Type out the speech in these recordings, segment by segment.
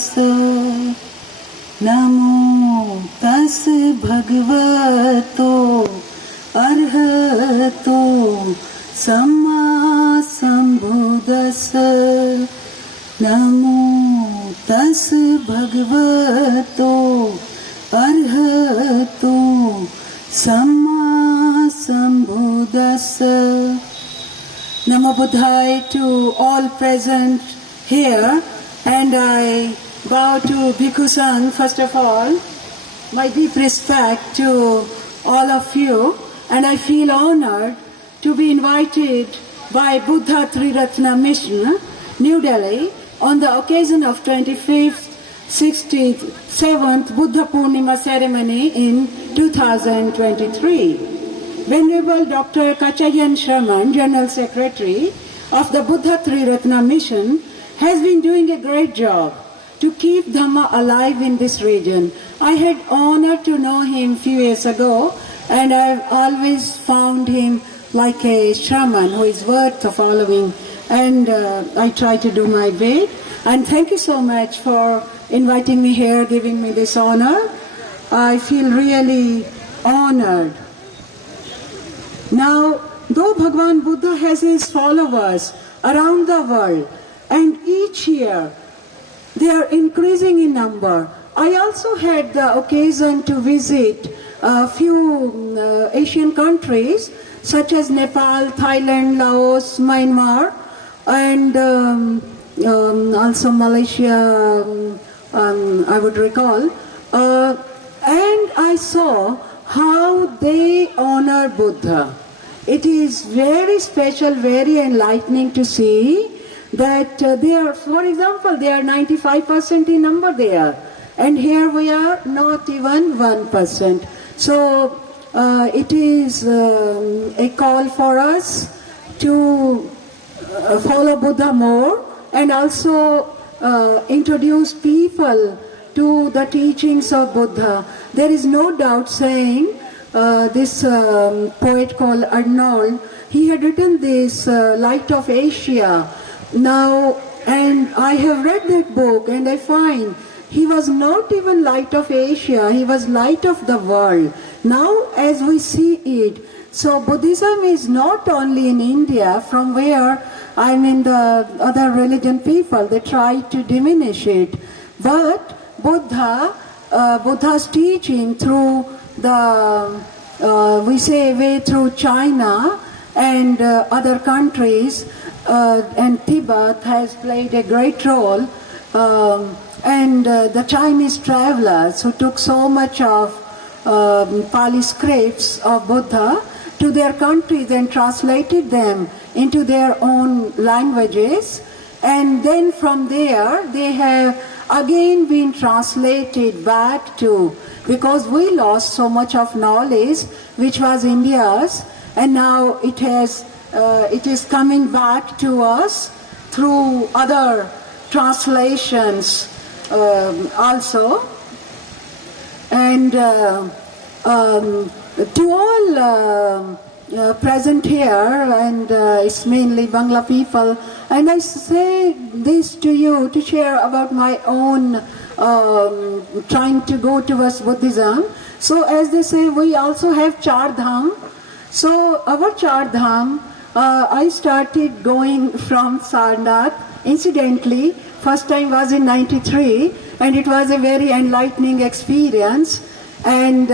तस् नमो तस् भगवतो अर्हतो सम्मा सम्बुद्धस्स नमो तस् भगवतो अर्हतो सम्मा सम्बुद्धस्स. Namo Buddhaya to all present here, and I bow to Bhikkhu Sangh. First of all, my deep respect to all of you, and I feel honored to be invited by Buddha Triratna Mission, New Delhi, on the occasion of 25th, 67th Buddha Purnima ceremony in 2023. Venerable Dr. Kachayan Sharman, General Secretary of the Buddha Triratna Mission, has been doing a great job to keep Dhamma alive in this region. I had honor to know him few years ago, and I've always found him like a Shraman who is worth of following, and I try to do my bit. And thank you so much for inviting me here, giving me this honor. I feel really honored. Now, though Bhagavan Buddha has his followers around the world, and each year they are increasing in number, I also had the occasion to visit a few Asian countries such as Nepal, Thailand, Laos, Myanmar, and also Malaysia, I would recall. And I saw how they honor Buddha. It is very special, very enlightening to see that they are, for example, they are 95% in number there, and here we are not even 1%. So it is a call for us to follow Buddha more, and also introduce people to the teachings of Buddha. There is no doubt saying this poet called Arnold, he had written this Light of Asia. Now, and I have read that book, and I find he was not even light of Asia, he was light of the world. Now, as we see it, so Buddhism is not only in India, from where I mean the other religion people, they try to diminish it. But Buddha's teaching through the, we say way through China and other countries, and Tibet has played a great role, and the Chinese travelers who took so much of Pali scripts of Buddha to their countries and translated them into their own languages, and then from there they have again been translated back to, because we lost so much of knowledge which was India's, and now it is coming back to us through other translations also. And to all present here, and it's mainly Bangla people, and I say this to you to share about my own trying to go towards Buddhism. So as they say, we also have Char Dham. So our Char Dham, I started going from Sarnath. Incidentally, first time was in 93, and it was a very enlightening experience, and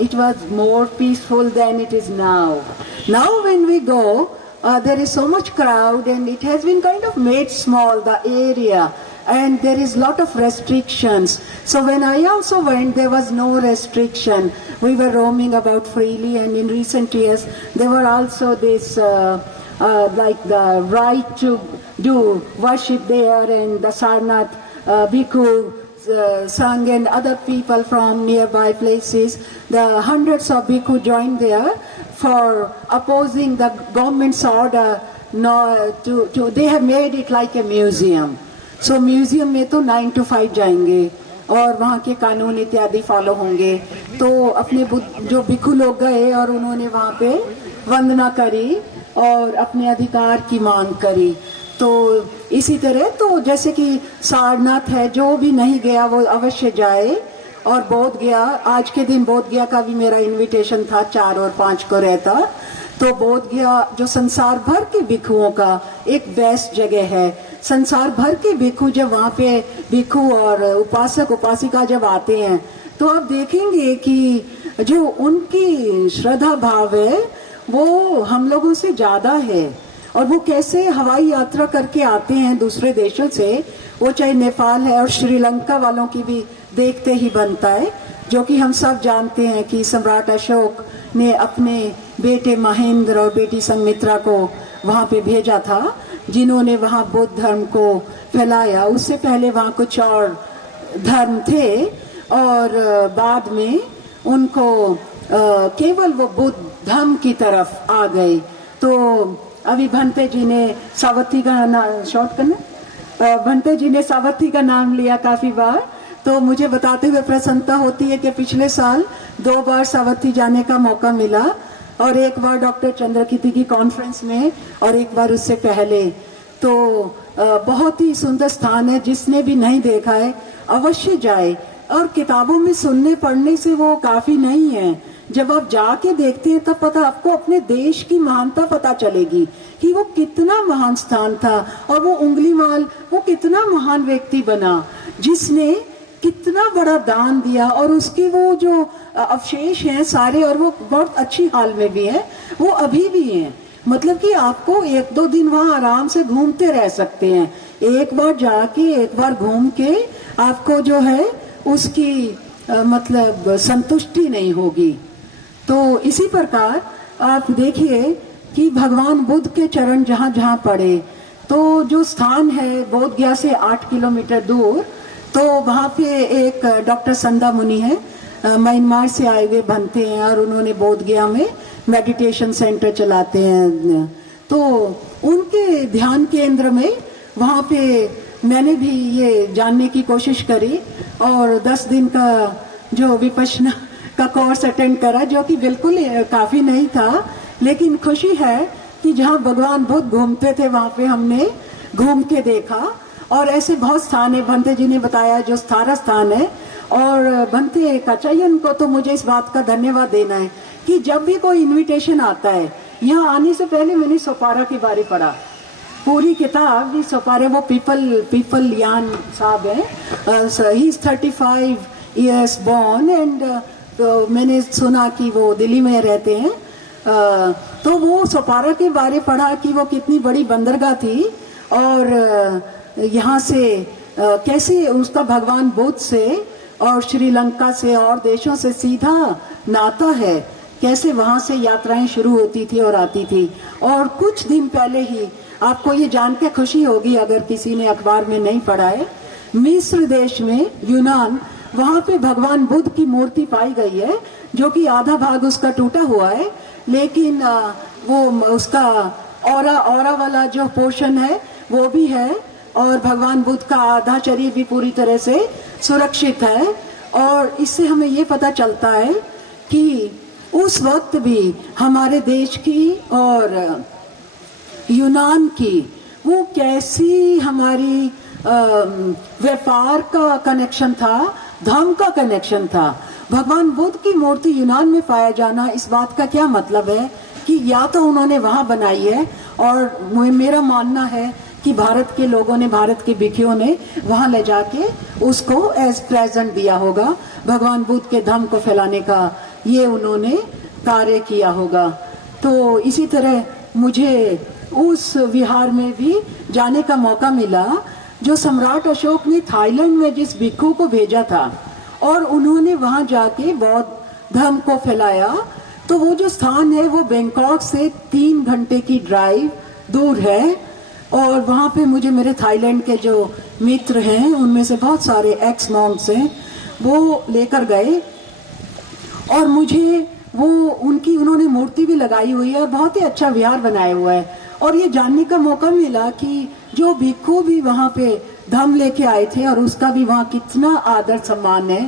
it was more peaceful than it is now. Now when we go, there is so much crowd, and it has been kind of made small, the area, and there is lot of restrictions. So when I also went, there was no restriction. We were roaming about freely, and in recent years, there were also this, like the right to do worship there, and the Sarnath Bhikkhu Sangh and other people from nearby places, the hundreds of bhikkhu joined there for opposing the government's order. They have made it like a museum. So museum में तो 9 to 5 जाएंगे और वहाँ के कानून इत्यादि follow होंगे. तो अपने जो भिक्षु लोग गए और उन्होंने वहाँ पे वंदना करी और अपने अधिकार की मांग करी. तो इसी तरह तो जैसे कि सारनाथ है, जो भी नहीं गया वो अवश्य जाए। और बोध गया, आज के दिन बोध गया का भी मेरा इनविटेशन था, 4 और 5 को रहता। तो बोध गया जो संसार भर के भिक्षुओं का एक बेस्ट जगह है। संसार भर के भिक्षु जब वहाँ पे भिक्षु और उपासक उपासिका जब आते हैं तो आप देखेंगे कि जो उनकी श्रद्धा भाव है वो हम लोगों से ज्यादा है। और वो कैसे हवाई यात्रा करके आते हैं दूसरे देशों से, वो चाहे नेपाल है और श्रीलंका वालों की भी देखते ही बनता है। जो कि हम सब जानते हैं कि सम्राट अशोक ने अपने बेटे महेंद्र और बेटी संघमित्रा को वहाँ पे भेजा था, जिन्होंने वहाँ बौद्ध धर्म को फैलाया। उससे पहले वहाँ कुछ और धर्म थे और बाद में उनको केवल वो बुद्ध धर्म की तरफ आ गए। तो अभी भंते जी ने सावथी का शॉर्ट करना, भंते जी ने सावथी का नाम लिया काफी बार, तो मुझे बताते हुए प्रसन्नता होती है कि पिछले साल 2 बार सावथी जाने का मौका मिला, और एक बार डॉक्टर चंद्रकीर्ति की कॉन्फ्रेंस में और एक बार उससे पहले। तो बहुत ही सुंदर स्थान है, जिसने भी नहीं देखा है अवश्य जाए। और किताबों में सुनने पढ़ने से वो काफी नहीं है, जब आप जाके देखते हैं तब पता आपको अपने देश की महानता पता चलेगी कि वो कितना महान स्थान था, और वो उंगलीमाल वो कितना महान व्यक्ति बना, जिसने कितना बड़ा दान दिया, और उसके वो जो अवशेष हैं सारे, और वो बहुत अच्छी हाल में भी है, वो अभी भी हैं। मतलब कि आपको 1-2 दिन वहाँ आराम से घूमते रह सकते हैं। एक बार जाके एक बार घूम के आपको जो है उसकी मतलब संतुष्टि नहीं होगी। तो इसी प्रकार आप देखिए कि भगवान बुद्ध के चरण जहाँ जहाँ पड़े, तो जो स्थान है बोध गया से 8 किलोमीटर दूर, तो वहाँ पे एक डॉक्टर संदा मुनि है, म्यांमार से आए हुए बनते हैं, और उन्होंने बोध गया में मेडिटेशन सेंटर चलाते हैं। तो उनके ध्यान केंद्र में वहाँ पे मैंने भी ये जानने की कोशिश करी, और 10 दिन का जो विपश्यना का कोर्स अटेंड करा, जो कि बिल्कुल काफी नहीं था, लेकिन खुशी है कि जहाँ भगवान बुद्ध घूमते थे वहाँ पे हमने घूम के देखा। और ऐसे बहुत स्थान है, भंते जी ने बताया जो सारा स्थान है। और भंते कचायन को तो मुझे इस बात का धन्यवाद देना है कि जब भी कोई इनविटेशन आता है, यहाँ आने से पहले मैंने सोपारा के बारे पढ़ा, पूरी किताब भी सोपारा। वो पीपल यान साहब है, he is 35 years born, and तो मैंने सुना कि वो दिल्ली में रहते हैं। तो वो सोपारा के बारे पढ़ा कि वो कितनी बड़ी बंदरगाह थी, और यहाँ से कैसे उसका भगवान बुद्ध से और श्रीलंका से और देशों से सीधा नाता है, कैसे वहाँ से यात्राएं शुरू होती थी और आती थी। और कुछ दिन पहले ही आपको ये जान के खुशी होगी, अगर किसी ने अखबार में नहीं पढ़ा है, मिस्र देश में यूनान, वहाँ पे भगवान बुद्ध की मूर्ति पाई गई है, जो कि आधा भाग उसका टूटा हुआ है, लेकिन वो उसका औरा वाला जो पोर्शन है वो भी है, और भगवान बुद्ध का आधा शरीर भी पूरी तरह से सुरक्षित है। और इससे हमें ये पता चलता है कि उस वक्त भी हमारे देश की और यूनान की वो कैसी हमारी व्यापार का कनेक्शन था, धर्म का कनेक्शन था। भगवान बुद्ध की मूर्ति यूनान में पाया जाना, इस बात का क्या मतलब है कि या तो उन्होंने वहां बनाई है, और मेरा मानना है कि भारत के लोगों ने, भारत के भिक्षुओं ने वहां ले जाके उसको एज प्रेजेंट दिया होगा। भगवान बुद्ध के धर्म को फैलाने का ये उन्होंने कार्य किया होगा। तो इसी तरह मुझे उस विहार में भी जाने का मौका मिला, जो सम्राट अशोक ने थाईलैंड में जिस भिक्षु को भेजा था, और उन्होंने वहां जाके बौद्ध धर्म को फैलाया। तो वो जो स्थान है वो बैंकॉक से 3 घंटे की ड्राइव दूर है, और वहाँ पे मुझे मेरे थाईलैंड के जो मित्र हैं, उनमें से बहुत सारे एक्स मॉन्क्स हैं, वो लेकर गए, और मुझे वो उन्होंने मूर्ति भी लगाई हुई है, और बहुत ही अच्छा विहार बनाया हुआ है। और ये जानने का मौका मिला कि जो भिक्षु भी वहाँ पे धर्म लेके आए थे, और उसका भी वहाँ कितना आदर सम्मान है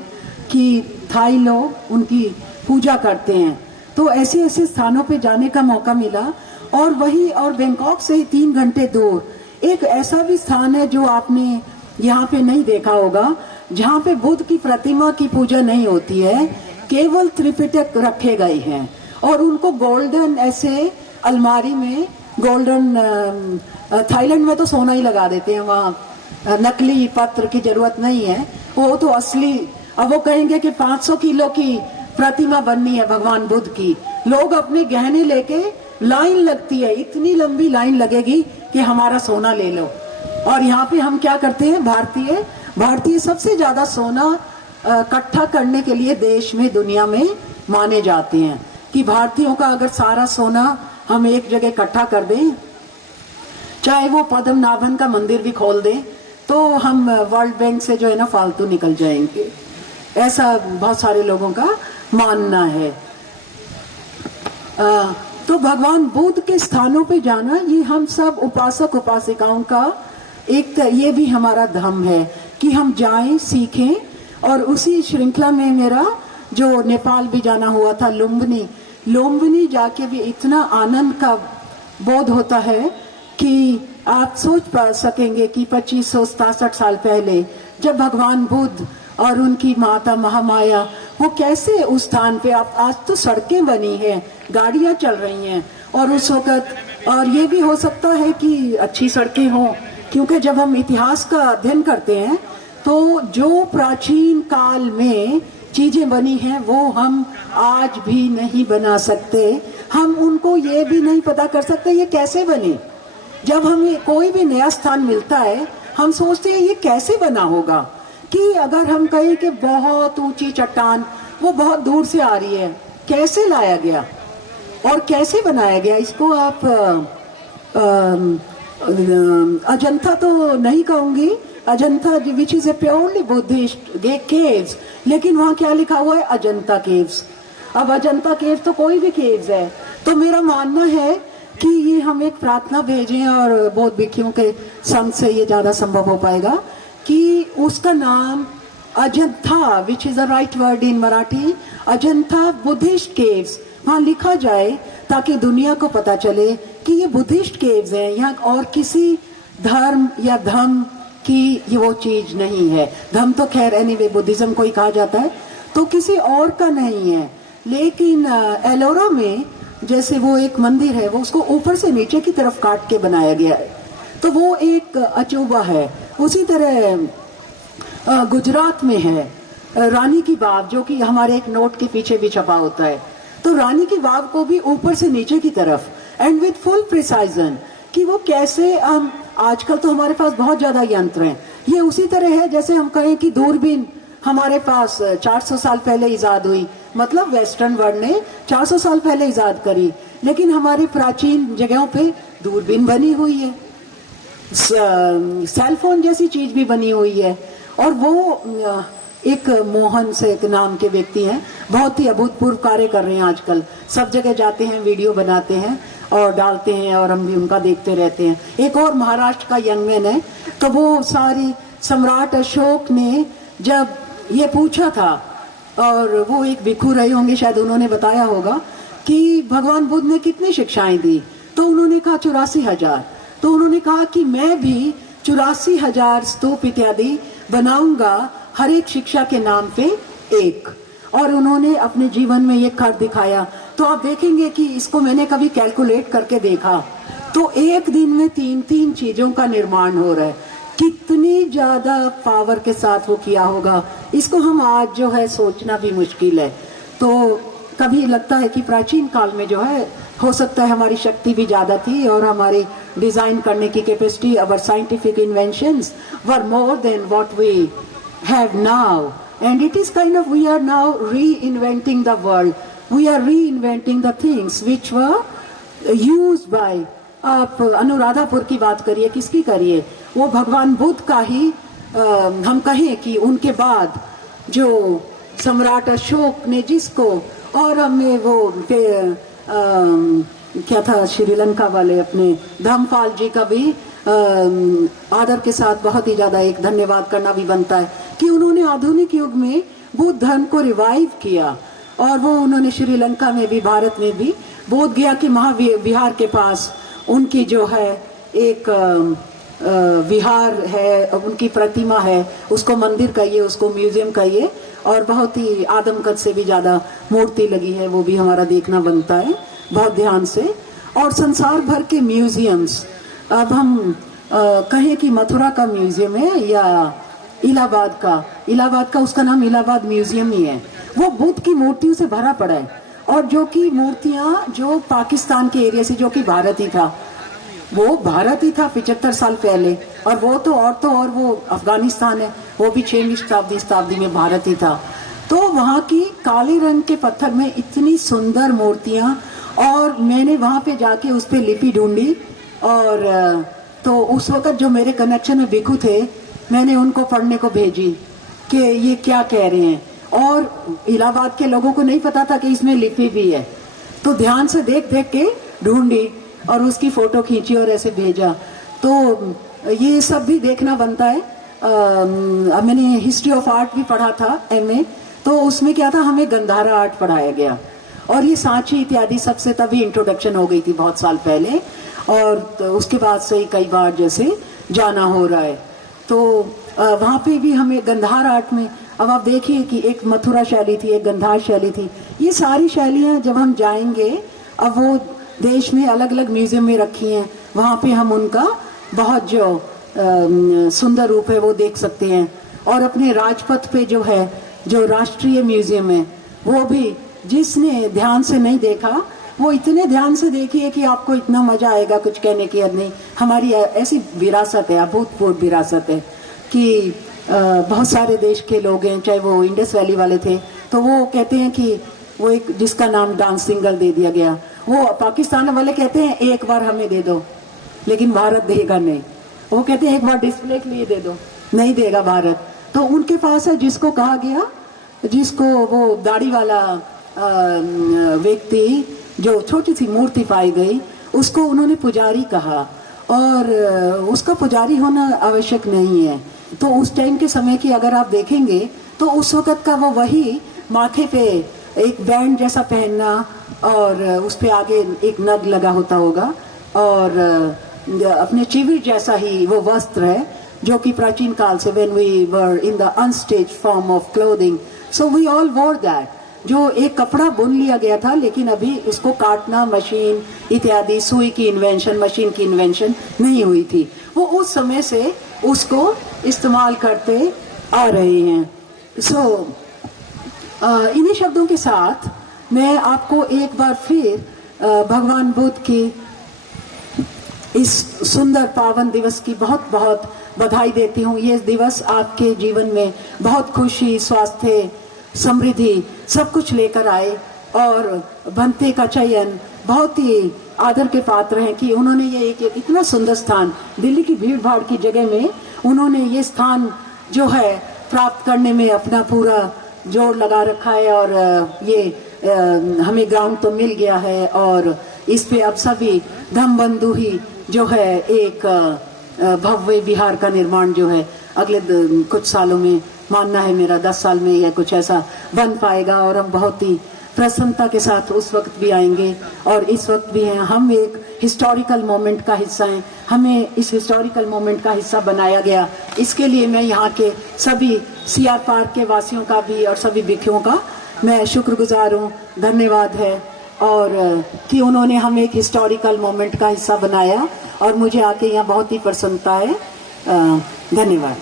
कि थाई लोग उनकी पूजा करते हैं। तो ऐसे ऐसे स्थानों पे जाने का मौका मिला। और वही, और बैंकॉक से ही 3 घंटे दूर एक ऐसा भी स्थान है जो आपने यहाँ पे नहीं देखा होगा, जहाँ पे बुद्ध की प्रतिमा की पूजा नहीं होती है, केवल त्रिपिटक रखे गए हैं और उनको गोल्डन ऐसे अलमारी में, गोल्डन थाईलैंड में तो सोना ही लगा देते हैं, वहाँ नकली पत्र की जरूरत नहीं है, वो तो असली। अब वो कहेंगे कि 500 किलो की प्रतिमा बननी है भगवान बुद्ध की, लोग अपने गहने लेके लाइन लगती है, इतनी लंबी लाइन लगेगी कि हमारा सोना ले लो। और यहाँ पे हम क्या करते हैं, भारतीय सबसे ज्यादा सोना इकट्ठा करने के लिए देश में, दुनिया में माने जाते हैं कि भारतीयों का अगर सारा सोना हम एक जगह इकट्ठा कर दें, चाहे वो पद्मनाभन का मंदिर भी खोल दें, तो हम वर्ल्ड बैंक से जो है ना फालतू निकल जाएंगे, ऐसा बहुत सारे लोगों का मानना है। तो भगवान बुद्ध के स्थानों पे जाना, ये हम सब उपासक उपासिकाओं का एक ये भी हमारा धर्म है कि हम जाएं, सीखें। और उसी श्रृंखला में मेरा जो नेपाल भी जाना हुआ था, लुम्बिनी जाके भी इतना आनंद का बोध होता है कि आप सोच पा सकेंगे कि 2567 साल पहले जब भगवान बुद्ध और उनकी माता महामाया वो कैसे उस स्थान पे, आप आज तो सड़कें बनी हैं, गाड़ियां चल रही हैं, और उस वक्त, और ये भी हो सकता है कि अच्छी सड़कें हों, क्योंकि जब हम इतिहास का अध्ययन करते हैं तो जो प्राचीन काल में चीजें बनी हैं वो हम आज भी नहीं बना सकते, हम उनको ये भी नहीं पता कर सकते ये कैसे बने। जब हमें कोई भी नया स्थान मिलता है हम सोचते हैं ये कैसे बना होगा, कि अगर हम कहें कि बहुत ऊंची चट्टान वो बहुत दूर से आ रही है, कैसे लाया गया और कैसे बनाया गया, इसको आप अजंता तो नहीं कहूंगी, Ajanta which is a purely Buddhist caves, लेकिन वहाँ क्या लिखा हुआ है, अजंता केव्स। अब अजंता केव तो कोई भी केव्स है, तो मेरा मानना है कि ये हम एक प्रार्थना भेजें, और बौद्ध भिक्षुओं के संग से ये ज्यादा संभव हो पाएगा कि उसका नाम Ajanta, which is the right word in Marathi, Ajanta Buddhist caves वहाँ लिखा जाए, ताकि दुनिया को पता चले कि ये बुद्धिस्ट केव्स हैं, यहाँ और किसी धर्म या धर्म की ये वो चीज नहीं है। धर्म तो खैर एनीवे बुद्धिज्म को ही कहा जाता है, तो किसी और का नहीं है। लेकिन एलोरा में जैसे वो एक मंदिर है, वो उसको ऊपर से नीचे की तरफ काट के बनाया गया है, तो वो एक अजूबा है। उसी तरह गुजरात में है रानी की वाव, जो कि हमारे एक नोट के पीछे भी छपा होता है, तो रानी की वाव को भी ऊपर से नीचे की तरफ एंड विद फुल प्रिसाइजन, कि वो कैसे हम आजकल तो हमारे पास बहुत ज्यादा यंत्र हैं, ये उसी तरह है जैसे हम कहें कि दूरबीन हमारे पास 400 साल पहले इजाद हुई, मतलब वेस्टर्न वर्ल्ड ने 400 साल पहले इजाद करी, लेकिन हमारी प्राचीन जगहों पे दूरबीन बनी हुई है, सेल फोन जैसी चीज भी बनी हुई है। और वो एक मोहन से एक नाम के व्यक्ति हैं, बहुत ही अभूतपूर्व कार्य कर रहे हैं आजकल, सब जगह जाते हैं, वीडियो बनाते हैं और डालते हैं, और हम भी उनका देखते रहते हैं। एक और महाराष्ट्र का यंग मैन है, तो वो सारी सम्राट अशोक ने जब ये पूछा था, और वो एक भिक्षु रहे होंगे शायद, उन्होंने बताया होगा कि भगवान बुद्ध ने कितनी शिक्षाएं दी, तो उन्होंने कहा 84,000। तो उन्होंने कहा कि मैं भी 84,000 स्तूप इत्यादि बनाऊंगा, हर एक शिक्षा के नाम पे एक, और उन्होंने अपने जीवन में ये कर दिखाया। तो आप देखेंगे कि इसको मैंने कभी कैलकुलेट करके देखा, तो एक दिन में 3-3 चीजों का निर्माण हो रहा है, कितनी ज्यादा पावर के साथ वो किया होगा, इसको हम आज जो है सोचना भी मुश्किल है। तो कभी लगता है कि प्राचीन काल में जो है हो सकता है हमारी शक्ति भी ज्यादा थी, और हमारी डिजाइन करने की capacity, our scientific inventions were more than what we have now, and it is kind of, we are now reinventing the world, we are reinventing the things which were used by, आप अनुराधापुर की बात करिए, किसकी करिए, वो भगवान बुद्ध का ही हम कहें कि उनके बाद जो सम्राट अशोक ने जिसको, और हमें वो क्या था श्रीलंका वाले अपने धर्मपाल जी का भी आदर के साथ बहुत ही ज्यादा एक धन्यवाद करना भी बनता है कि उन्होंने आधुनिक युग में बौद्ध धर्म को रिवाइव किया, और वो उन्होंने श्रीलंका में भी, भारत में भी, बोध गया कि महाविहार के पास उनकी जो है एक विहार है, उनकी प्रतिमा है, उसको मंदिर कहिए, उसको म्यूजियम कहिए, और बहुत ही आदमकद से भी ज़्यादा मूर्ति लगी है, वो भी हमारा देखना बनता है बहुत ध्यान से। और संसार भर के म्यूजियम्स, अब हम कहें कि मथुरा का म्यूजियम है या इलाहाबाद का उसका नाम इलाहाबाद म्यूजियम ही है, वो बुद्ध की मूर्तियों से भरा पड़ा है। और जो कि मूर्तियां जो पाकिस्तान के एरिया से, जो कि भारत ही था, वो भारत ही था 75 साल पहले, और वो अफगानिस्तान है, वो भी 6वीं शताब्दी में भारत ही था। तो वहाँ की काले रंग के पत्थर में इतनी सुंदर मूर्तियां, और मैंने वहाँ पे जाके उस पर लिपि ढूंढी, और तो उस वक्त जो मेरे कनेक्शन में भिखु थे, मैंने उनको पढ़ने को भेजी कि ये क्या कह रहे हैं, और इलाहाबाद के लोगों को नहीं पता था कि इसमें लिपि भी है। तो ध्यान से देख देख के ढूंढी और उसकी फोटो खींची और ऐसे भेजा। तो ये सब भी देखना बनता है। मैंने हिस्ट्री ऑफ आर्ट भी पढ़ा था MA, तो उसमें क्या था, हमें गंधारा आर्ट पढ़ाया गया, और ये सांची इत्यादि सबसे तभी इंट्रोडक्शन हो गई थी बहुत साल पहले, और तो उसके बाद से ही कई बार जैसे जाना हो रहा है। तो वहाँ पे भी हमें गंधार आर्ट में, अब आप देखिए कि एक मथुरा शैली थी, एक गंधार शैली थी, ये सारी शैलियाँ जब हम जाएंगे, अब वो देश में अलग अलग म्यूजियम में रखी हैं, वहाँ पे हम उनका बहुत जो सुंदर रूप है वो देख सकते हैं। और अपने राजपथ पे जो है, जो राष्ट्रीय म्यूजियम है, वो भी जिसने ध्यान से नहीं देखा, वो इतने ध्यान से देखिए कि आपको इतना मजा आएगा, कुछ कहने की हद नहीं। हमारी ऐसी विरासत है, अभूतपूर्व विरासत है कि बहुत सारे देश के लोग हैं, चाहे वो इंडस वैली वाले थे, तो वो कहते हैं कि वो एक जिसका नाम डांसिंग गर्ल दे दिया गया, वो पाकिस्तान वाले कहते हैं एक बार हमें दे दो, लेकिन भारत देगा नहीं। वो कहते हैं एक बार डिस्प्ले के लिए दे दो, नहीं देगा भारत। तो उनके पास है जिसको कहा गया, जिसको वो दाढ़ी वाला व्यक्ति, जो छोटी सी मूर्ति पाई गई, उसको उन्होंने पुजारी कहा, और उसका पुजारी होना आवश्यक नहीं है। तो उस टाइम के समय की अगर आप देखेंगे, तो उस वक़्त का वो वही माथे पे एक बैंड जैसा पहनना, और उस पे आगे एक नग लगा होता होगा, और अपने चिविर जैसा ही वो वस्त्र है, जो कि प्राचीन काल से, when we were in the unstaged form of clothing, so we all wore that, जो एक कपड़ा बुन लिया गया था, लेकिन अभी उसको काटना, मशीन इत्यादि, सुई की इन्वेंशन, मशीन की इन्वेंशन नहीं हुई थी। वो उस समय से उसको इस्तेमाल करते आ रहे हैं। सो इन्हीं शब्दों के साथ मैं आपको एक बार फिर भगवान बुद्ध की इस सुंदर पावन दिवस की बहुत बहुत बधाई देती हूँ। ये दिवस आपके जीवन में बहुत खुशी, स्वास्थ्य, समृद्धि सब कुछ लेकर आए, और भंते का चयन बहुत ही आदर के पात्र हैं कि उन्होंने ये एक इतना सुंदर स्थान, दिल्ली की भीड़ भाड़ की जगह में उन्होंने ये स्थान जो है प्राप्त करने में अपना पूरा जोर लगा रखा है। और ये हमें ग्राउंड तो मिल गया है, और इस पे अब सभी धम्मबंधु ही जो है एक भव्य विहार का निर्माण जो है अगले कुछ सालों में, मानना है मेरा 10 साल में या कुछ ऐसा बन पाएगा। और हम बहुत ही प्रसन्नता के साथ उस वक्त भी आएंगे, और इस वक्त भी हैं। हम एक हिस्टोरिकल मोमेंट का हिस्सा हैं, हमें इस हिस्टोरिकल मोमेंट का हिस्सा बनाया गया। इसके लिए मैं यहाँ के सभी CR पार्क के वासियों का भी और सभी भिक्षुओं का मैं शुक्रगुजार हूँ, धन्यवाद है, और कि उन्होंने हमें एक हिस्टोरिकल मोमेंट का हिस्सा बनाया, और मुझे आके यहाँ बहुत ही प्रसन्नता है। धन्यवाद।